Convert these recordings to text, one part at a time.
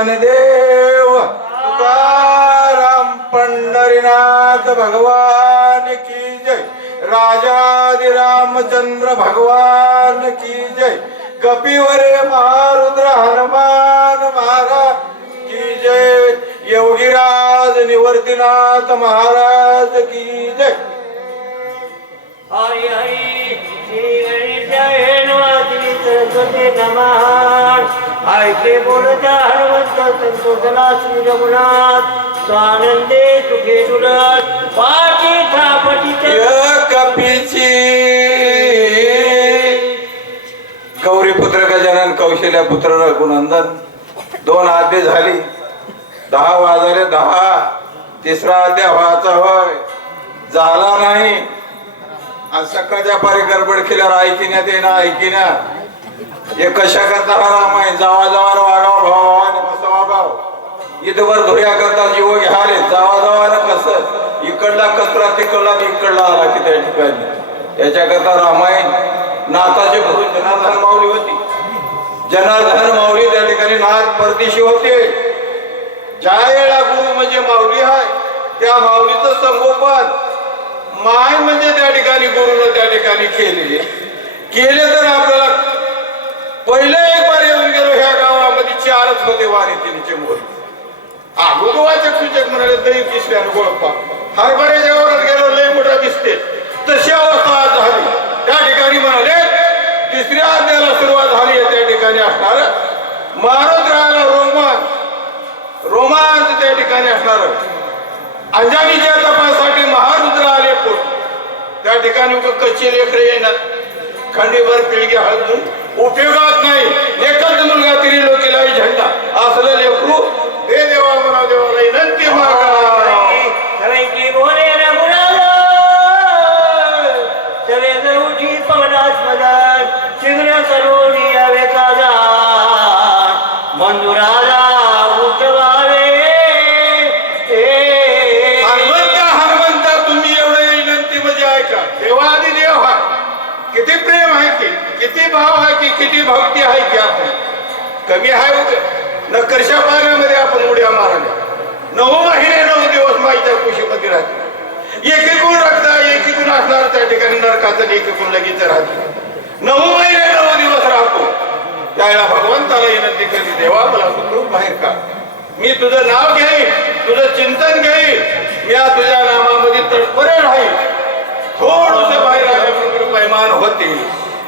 ज्ञानदेव तुकाराम पंढरीनाथ भगवान की जय राजादि रामचंद्र भगवान की जय कपिवरे महारुद्र हनुमान महाराज की जय योगीराज निवर्तीनाथ महाराज की जय हरी हरी जय सरस्वती नमः। ऐके बोलता हरवंत संतोषला श्री रघुनाथ स्वानंदे सुखे सुरत। पाठी थापटी कपीची गौरीपुत्र गजानन कौशल्या पुत्र रघुनंदन। दोन आद्य झाली. दहा वाजले दहा. तिसरा अध्याय व्हायचा होय. झाला नाही. आणि सकाळच्या पारी गडबड केल्यावर ऐकिण्यात येणं ऐकिण्या हे कशा करता रामाय रामायण? जावा जावा वागाव भावान कसं वागाव. इथवर धुऱ्या करता जीव घ्याले जावा जावानं कसं? इकडला कचरा तिकडला इकडला आला की त्या ठिकाणी. याच्याकरता रामायण नाथाचे गुरु जनार्दन माऊली होती. जनार्दन माऊली त्या ठिकाणी नाथ परदेशी होते. ज्या वेळेला गुरु म्हणजे माऊली आहे त्या माऊलीचं संगोपन माय म्हणजे त्या ठिकाणी गुरुनं त्या ठिकाणी केले केले तर आपल्याला पहिलं एक बार येऊन गेलो ह्या गावामध्ये चारच होते वारे तिन्हीचे मोर. आगोगोवाचक सूचक म्हणाले दही दिसले गोळपा. हरभऱ्याच्या वरात गेलो लय मोठा दिसते. तशी अवस्था आज झाली. त्या ठिकाणी म्हणाले तिसऱ्या अध्यायाला सुरुवात झाली आहे त्या ठिकाणी असणार मारत राहायला रोमान. रोमांच त्या ठिकाणी असणार अंजानीच्या तपासाठी महारुद्र आले पोट. त्या ठिकाणी कच्चे लेकरे येणार. खंडीभर पिळगी हळदून. उपयोगात नाही. एकच मुलगा तिरी लोकीला झेंडा किती भाव आहे की किती भक्ती आहे की आपली कमी आहे उगे कशा पाण्यामध्ये आपण उड्या मारल्या. नऊ महिने नऊ दिवस माईच्या कुशीमध्ये राहते. एकीकडून रक्ता एकीकडून असणार त्या ठिकाणी नरकाचं एक एकीकडून लगेच राहते. नऊ महिने नऊ दिवस राहतो. त्यावेळेला भगवंताला विनंती करते देवा मला सुखरूप बाहेर का मी तुझं नाव घेईन तुझं चिंतन घेईन. मी या तुझ्या नामामध्ये तत्परे राहील थोडस बाहेर आल्याबरोबर पैमान होते.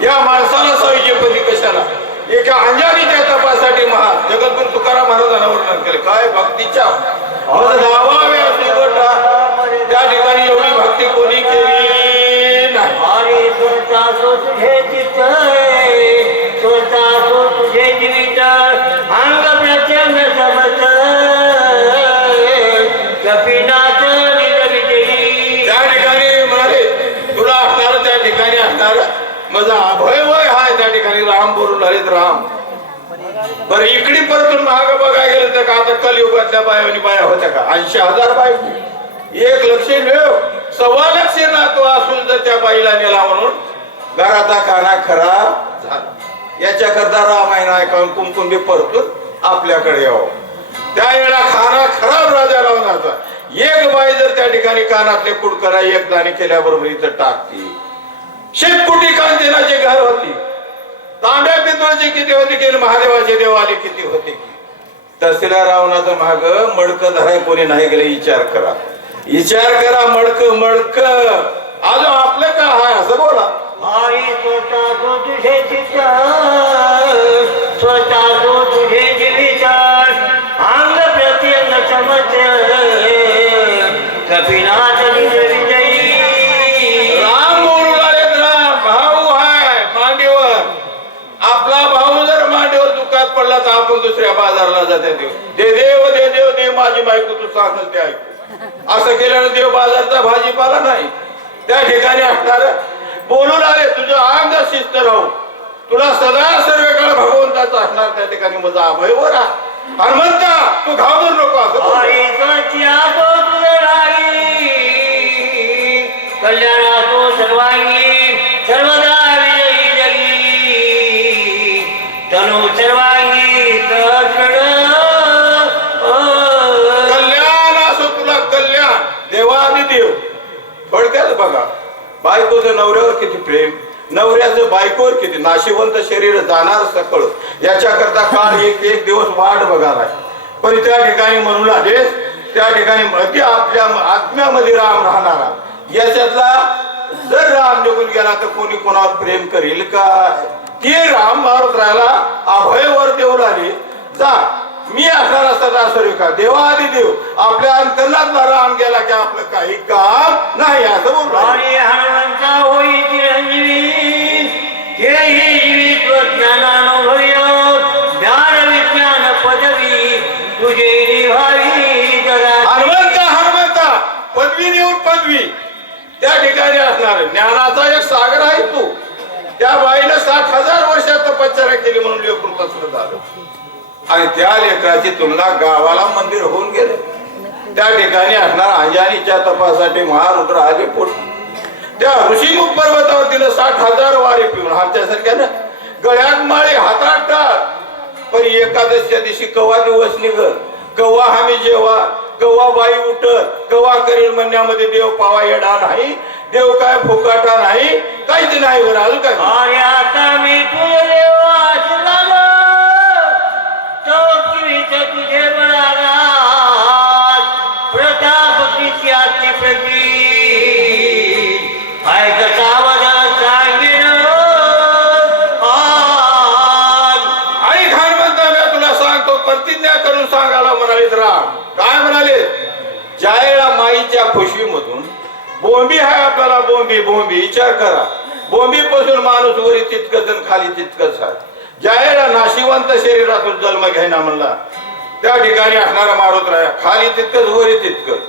या माणसाला सविजेपदी कशाला? एका अंजानीच्या तपासाठी महा जगद्गुरु तुकाराम महाराजांना वर्णन केले. काय भक्तीच्या? त्या ठिकाणी एवढी भक्ती कोणी कलयुगातल्या बाया बाया होत्या का? ऐंशी हजार बाय एक लक्ष मिळव. सव्वा लक्ष ना तो असून जर त्या बाईला नेला म्हणून घराचा काना खराब झाला. याच्याकरता रामायण ऐकावून कुंकुंबी परतून आपल्याकडे यावं. त्यावेळेला खाना खराब राजा रावणाचा. एक बाई जर त्या ठिकाणी कानातले कुडकरा एक दाणे केल्याबरोबर इथं टाकते. शेतकुटी कांचनाचे घर होती. तांब्या पितळाचे किती होते की महादेवाचे देवाले किती होते की? तसल्या रावणाचं माग मडक धराय कोणी नाही गेले विचार करा. विचार करा मडक मडक. आज आपलं का हाय असं बोला. आई आपण दुसऱ्या बाजारला जाते देव. दे देव दे देव दे माझी बायको तू सांगल ते ऐकू. असं केल्यानं देव बाजारचा भाजीपाला नाही. त्या ठिकाणी असणार बोलू लागले तुझं अंग शिस्त राहू. तुला सदा सर्व काळ भगवंताचा असणार त्या ठिकाणी माझा अभय वरा हनुमंता तू घाबरू नको असं बोलतो. तो कल्याणातो सर्वांगी सर्वांगी तकड कल्याण असो तुला कल्याण देवानी देव. थोडक्यात बघा बायकोचं नवऱ्यावर किती प्रेम नवऱ्याचं बायकोवर किती नाशिवंत शरीर जाणार सकळ याच्याकरता काल एक एक दिवस वाट बघायला पण त्या ठिकाणी म्हणून आले त्या ठिकाणी अगदी आपल्या आत्म्यामध्ये राम राहणारा याच्यातला जर राम निघून गेला तर कोणी कोणावर प्रेम करील का ते राम मारत राहिला अभयवर देऊ लागले जा मी असणार असताना असं का देवा आधी देव आपल्या अंतरणात राम गेला की आपलं काही काम नाही असं बोलतो आणि हनुमंता पदवी हनुमंता देऊन पदवी. त्या ठिकाणी असणार. ज्ञानाचा एक सागर त्या बाईनं साठ हजार वर्षात तपश्चर्या केली म्हणून लेकरू तसलं झालं. आणि त्या लेकराची तुलना गावाला मंदिर होऊन गेले. त्या ठिकाणी असणार अंजानीच्या तपासाठी महारुद्र आले पोट त्या ऋषीमुख पर्वतावर तिनं साठ हजार वारे पिऊन आमच्यासारख्यानं गळ्यात माळे हातात टाक पण एकादशीच्या दिवशी कवा दिवस निघ कवा आम्ही जेव्हा गव्हा बाई उठत गवा करेल म्हणण्यामध्ये देव पावा येणार नाही देव काय फुकाटा नाही काहीच नाही बरं अजून काय? बोंबी आहे आपल्याला बोंबी बोंबी विचार करा. बोंबी पासून माणूस वरी तितकंच आणि खाली तितकंच आहे. ज्यावेळेला नाशिवंत शरीरातून जन्म घ्यायना म्हणला त्या ठिकाणी असणारा मारुत राहा खाली तितकंच वरी तितकंच.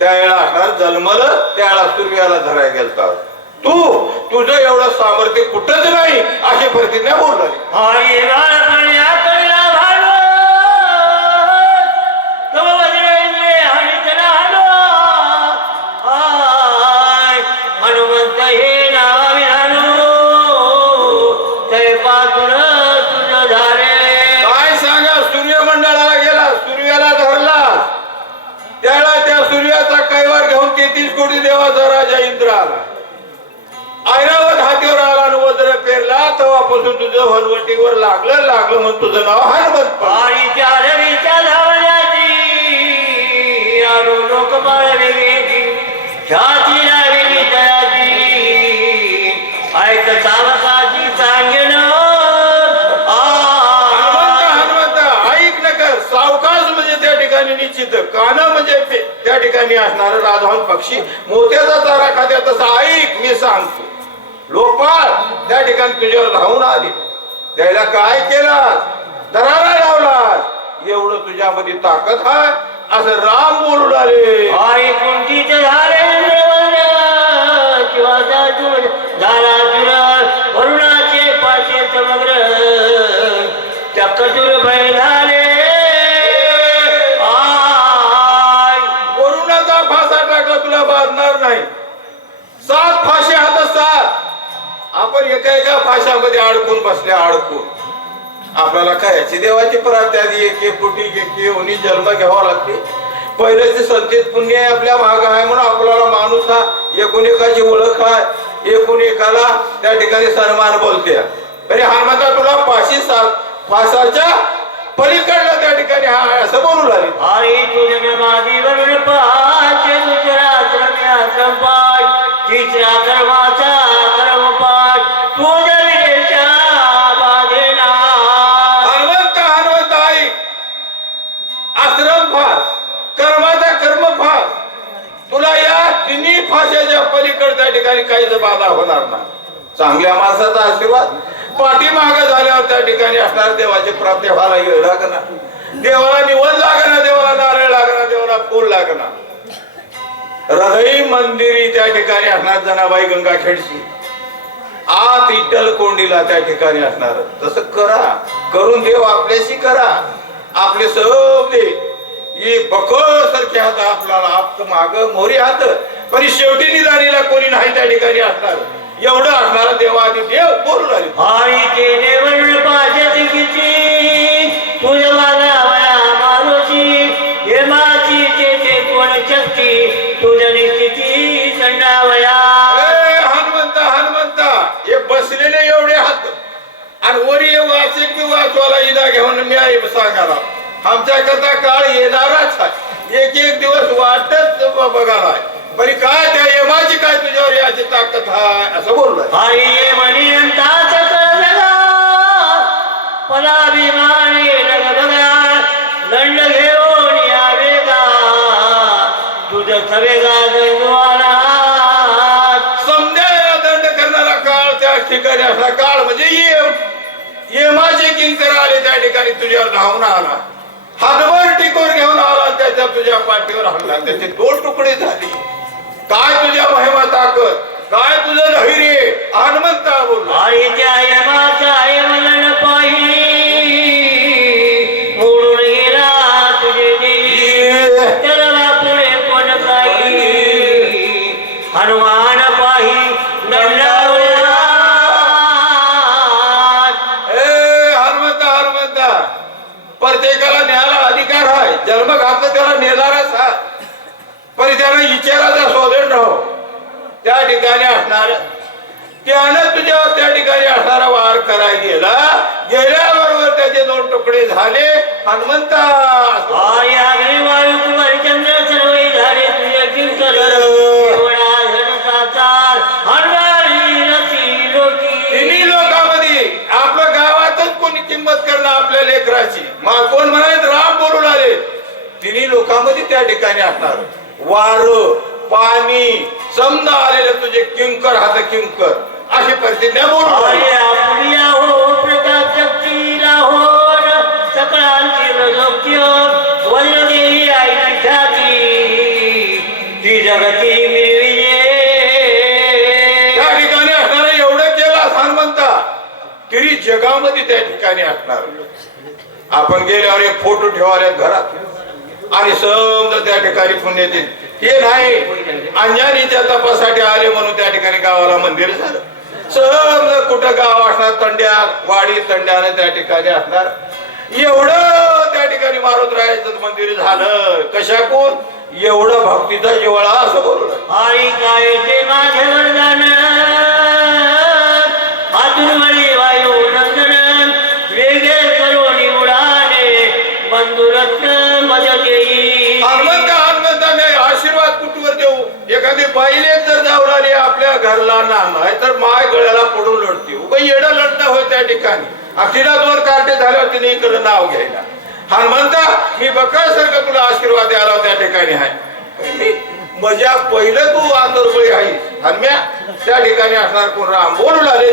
त्यावेळेला असणार जन्मल त्यावेळेला सूर्याला धराय गेलता. तू तुझं एवढं सामर्थ्य कुठंच नाही अशी प्रतिज्ञा बोलली कैवार कोटी देवाचा राजा इंद्र आला ऐरावत हातीवर आला आणि वज्र पेरला तेव्हापासून तुझं हनवटीवर लागलं लागलं म्हणून तुझं नाव हनुमंत पडलं. रवीच्या धावण्याची आणू लोक बाळवेली छाती ठिकाणी असणार राजहंस पक्षी मोत्याचा तारा खात्या तसा ऐक मी सांगतो. लोकपाल त्या ठिकाणी तुझ्यावर धावून आले. त्याला काय केलास दरारा लावलास. एवढं तुझ्यामध्ये ताकद आहे असं राम बोलून आले आई कुंठीत झाले मध्ये अडकून बसले अडकून. आपल्याला काय देवाची प्रार्थना एक एक कोटी एक होणी जन्म घ्यावा लागते. पहिल्याचे संकेत पुण्य आपल्या भाग आहे म्हणून आपल्याला माणूस हा एकूण एकाची ओळख आहे. एकूण एकाला त्या ठिकाणी सन्मान बोलते. अरे हनुमंता तुला फाशी सा फासाच्या पलीकडलं त्या ठिकाणी हा असं बोलू लागले. आई तुझ्या माझी वरुण पाच दुसरा श्रम्या पाठ तिसरा कर्माचा ठिकाणी काहीच बाधा होणार नाही. चांगल्या माणसाचा आशीर्वाद पाठीमाग झाल्यावर त्या ठिकाणी असणार देवाची प्राप्ती व्हायला येऊ लागणार. देवाला निवड लागणार देवाला नारळ लागणार देवाला फूल लागणार. हृदय मंदिरी त्या ठिकाणी असणार जनाबाई गंगाखेडची. आत इटल कोंडीला त्या ठिकाणी असणार. तसं करा. करून देव आपल्याशी करा. आपले सगळे. दे बकळ सारखे हात आपल्याला आप माग मोरी हात. पण शेवटी निधारीला कोणी नाही त्या ठिकाणी असणार. एवढं असणार देवा देव बोलू लागले भाई माया हनुमंता हनुमंता हे बसलेले एवढे हात. वरी घेऊन आमच्याकरता काळ येणारच आहे. एक एक दिवस वाटत बघा बरी काय त्या यमाची काय तुझ्यावर याची ताकद आहे असं बोललोय. हरी म्हणी अंता सकळ जगा पदाभिमानी दंड घेऊन यावे का? तुझं सवेगा दंडवाला समजा दंड करणारा काळ त्या ठिकाणी असला काळ म्हणजे येमाचे किंकर आले त्या ठिकाणी तुझ्यावर धावून आला. हातभर टिकून घेऊन आला त्याच्या तुझ्या पाठीवर हल्ला त्याचे दोन तुकडे झाले. काय तुझ्या महिमा ताकद? काय तुझं धैर्य? हनुमंता बोलला ठिकाणी असणार. त्यानं तुझ्यावर त्या ठिकाणी असणारा वार करायला गेला. गेल्याबरोबर त्याचे दोन तुकडे झाले. हनुमंता. झाले तिन्ही लोकांमध्ये आपल्या गावातच कोणी किंमत करणं आपल्या लेकराची. मा कोण म्हणाले? राम बोलून आले. तिन्ही लोकांमध्ये त्या ठिकाणी असणार. वार पाणी समजा आलेलं तुझे किंकर हात किंकर अशी आले. आपल्या हो शक्तीला हो सकळांची आई ती जगती मिळविजे त्या ठिकाणी असणार एवढं केलं हनुमंता तरी जगामध्ये त्या ठिकाणी असणार. आपण गेल्यावर एक फोटो ठेवाले घरात. आणि समजा त्या ठिकाणी पुण्यातील हे नाही. अंजानीच्या तपासाठी आले म्हणून त्या ठिकाणी गावाला मंदिर झालं. समजा कुठं गाव असणार तंड्या वाडी तंड्याने त्या ठिकाणी असणार. एवढं त्या ठिकाणी मारुतरायाचं मंदिर झालं. कशा कोण एवढं भक्तीचा जिवळा असं बोललं काय ते ना नाही तर माय गळ्याला पडून लढते. उगा येडं लढणं होय त्या ठिकाणी. अखिला दोन कार्टे झाल्यावर तिने इकडं नाव घ्यायला. हनुमंता मी बकासारखं तुला आशीर्वाद द्यायला त्या ठिकाणी आहे? मी मजा पहिलं तू आंतरबळी आहे. हनुम्या त्या ठिकाणी असणार कोण? राम. बोलू लागले.